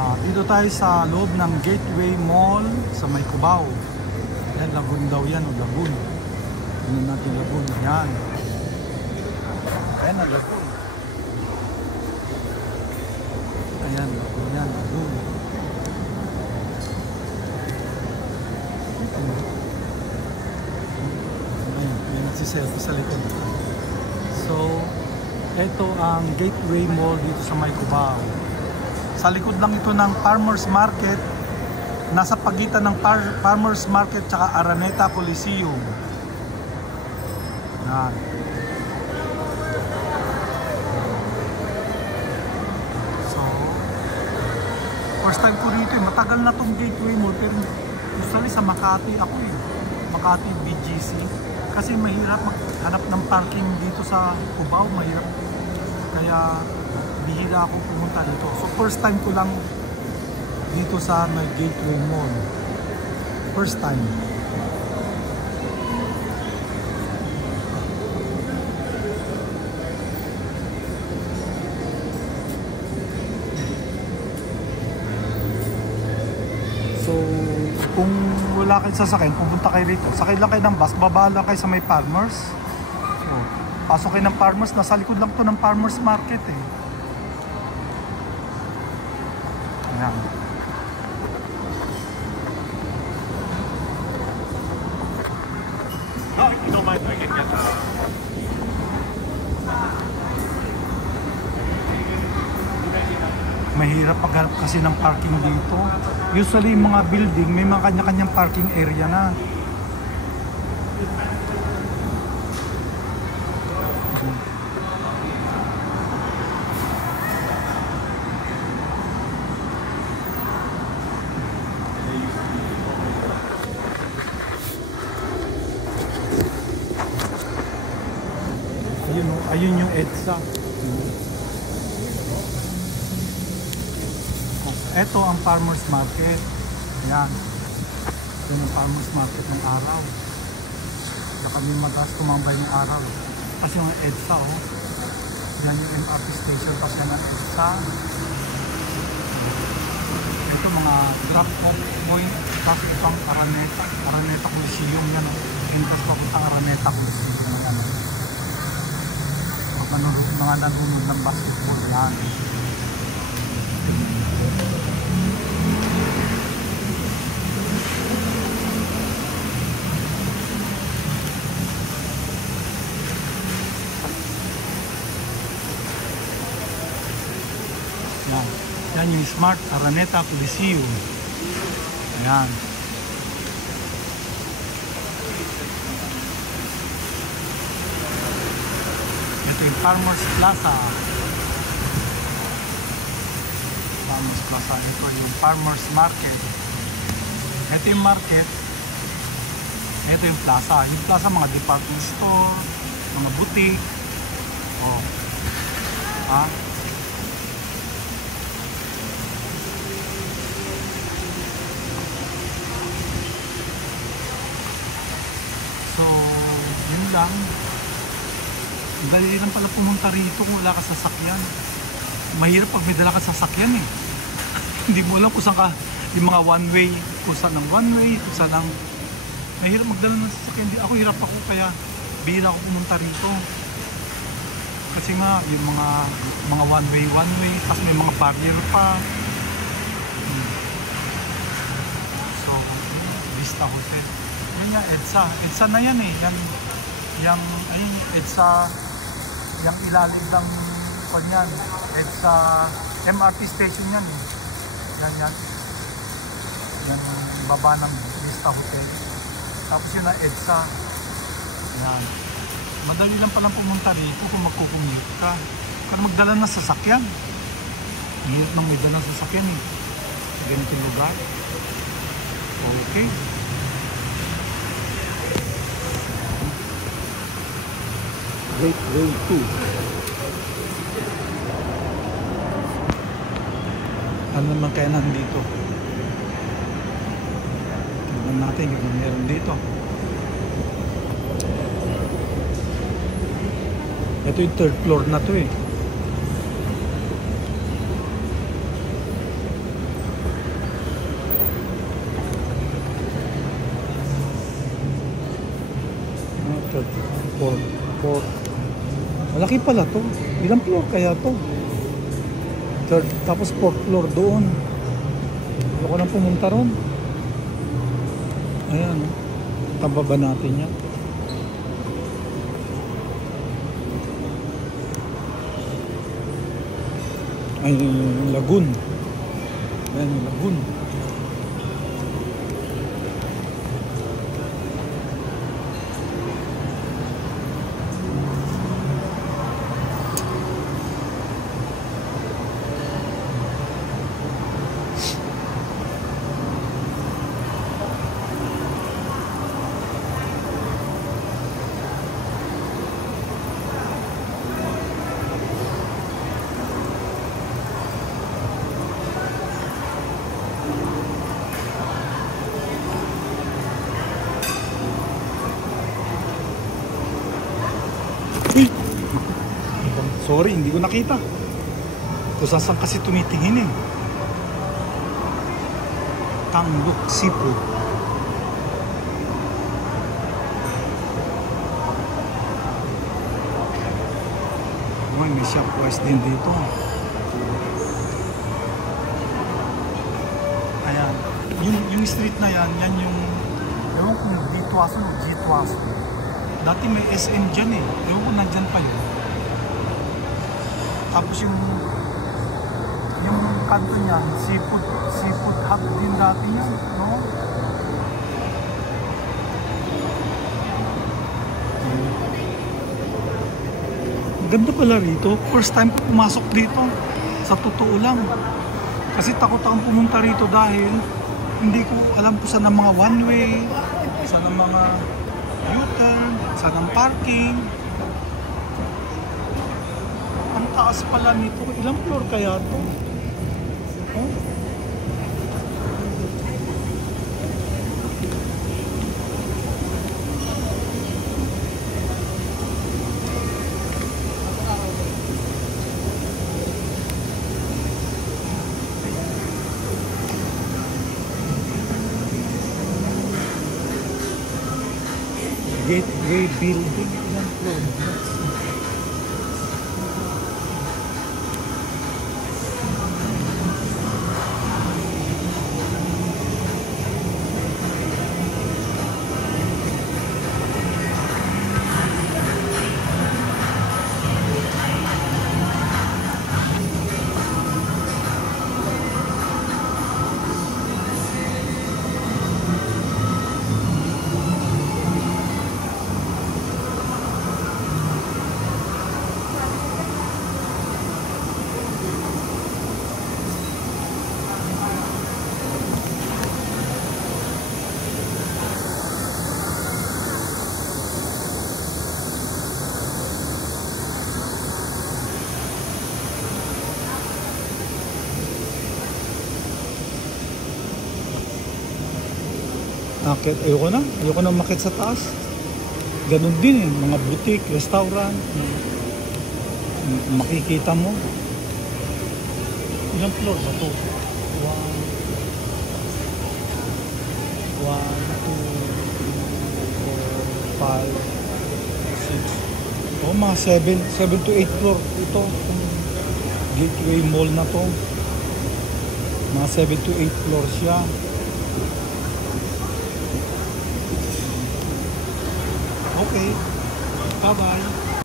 Dito tayo sa loob ng Gateway Mall sa May Cubao. Ayan, Lagoon daw yan, o Lagoon. Tignan natin Lagoon. Ayan. Ayan ang Lagoon. Ayan, Lagoon yan, Lagoon. Ayan, may nagsiselfie sa likod. So, ito ang Gateway Mall dito sa May Cubao. Sa likod lang ito ng Farmers Market. Nasa pagitan ng Farmers Market tsaka Araneta Coliseum. Yan. So, first time ko rito eh. Matagal na tong Gateway Mall. Pero usually sa Makati ako eh. Makati BGC. Kasi mahirap maghanap ng parking dito sa Cubao. Mahirap. Kaya bihira ako pumunta dito. So first time ko lang dito sa may Gateway Mall. First time. So kung wala kayong sasakyan, pupunta kayo rito. Sakay lang kayo ng bus, baba lang kayo sa may Farmers. So, pasok kayo ng Farmers, nasa likod lang to ng Farmers Market eh. Ayan. You don't mind, I can get Mahirap paghanap kasi ng parking dito. Usually yung mga building may mga kanya-kanyang parking area na. Ayun yung EDSA. Ito ang Farmers Market. Ayan. Ito yung Farmers Market ng araw. Saka may mataas tumambay ng araw. Kasi yung EDSA oh. Yan yung MRT station kasi ng EDSA. Ito mga drop-off point. Tapos ito ang Araneta. Araneta Coliseum yan oh. Entrance papunta Araneta Coliseum. Mga nanonood ng basketball yan. Yan. Yan yung Smart Araneta Coliseum. Yan. Ito yung Farmers Plaza. Farmers Plaza. Ito yung Farmers Market. Ito yung market. Ito yung plaza. Yung plaza mga department store, mga boutique. Oh. Ha? So, yun lang. Dali lang pala pumunta rito kung wala ka sasakyan. Mahirap pag may dala ka sasakyan eh. Hindi mo alam kung saan ka, yung mga one way, kung saan ang one way, kung saan ang... Mahirap magdala ng sasakyan. Ako hirap ako kaya bihira ako pumunta rito. Kasi nga, yung mga one way, tapos may mga barrier pa. So, Vista Hotel. Yan nga, EDSA. EDSA na yan eh. Yang ayun, EDSA, yung ilalim ng kanyan, EDSA MRT station yan eh. Yan baba ng Vista Hotel. Tapos yun na EDSA. Yan. Madali lang palang pumunta rito kung magkukumute ka. Para magdala ng sasakyan. Mahirap nang may dala ng sasakyan eh. Sa ganitong lugar. Okay. Gateway 2. Ano naman kaya nandito? Tignan natin kung meron dito. Ito yung third floor na to eh. Malaki pala to. Ilang floor kaya to? Third, tapos fourth floor doon. Ayoko nang pumunta ron. Ayan. Tababa natin yan. Ay, lagoon. Ayan, lagoon. Uy! Sorry, hindi ko nakita. Kung saan kasi tumitingin eh. Tangbok Seafood. Uy, may Shopwise din dito. Ayan. Yung street na yan, yan yung ewan kung D-Tuason o G-Tuason. Dati may SM dyan eh. Ewan ko nandyan pa yun. Tapos yung kanto niyan, seafood hub din dati yan, no? Ganda pala rito. First time ko pumasok dito. Sa totoo lang. Kasi takot akong pumunta rito dahil hindi ko alam kung saan ang mga one way, saan ang mga U-turn, saan ang parking. Ang taas pala nito. Ilang floor kaya to? Oh? Gateway Building. Ilang floor? Akit, ayoko na makit sa taas. Ganun din eh, mga boutique, restaurant. Makikita mo. Ilang floor ba ito? 1, 2, 3, 4, 5, 6. Oh, mga 7 to 8 floor. Ito, Gateway Mall na to. Mga 7 to 8 floor siya. Okay. Bye-bye.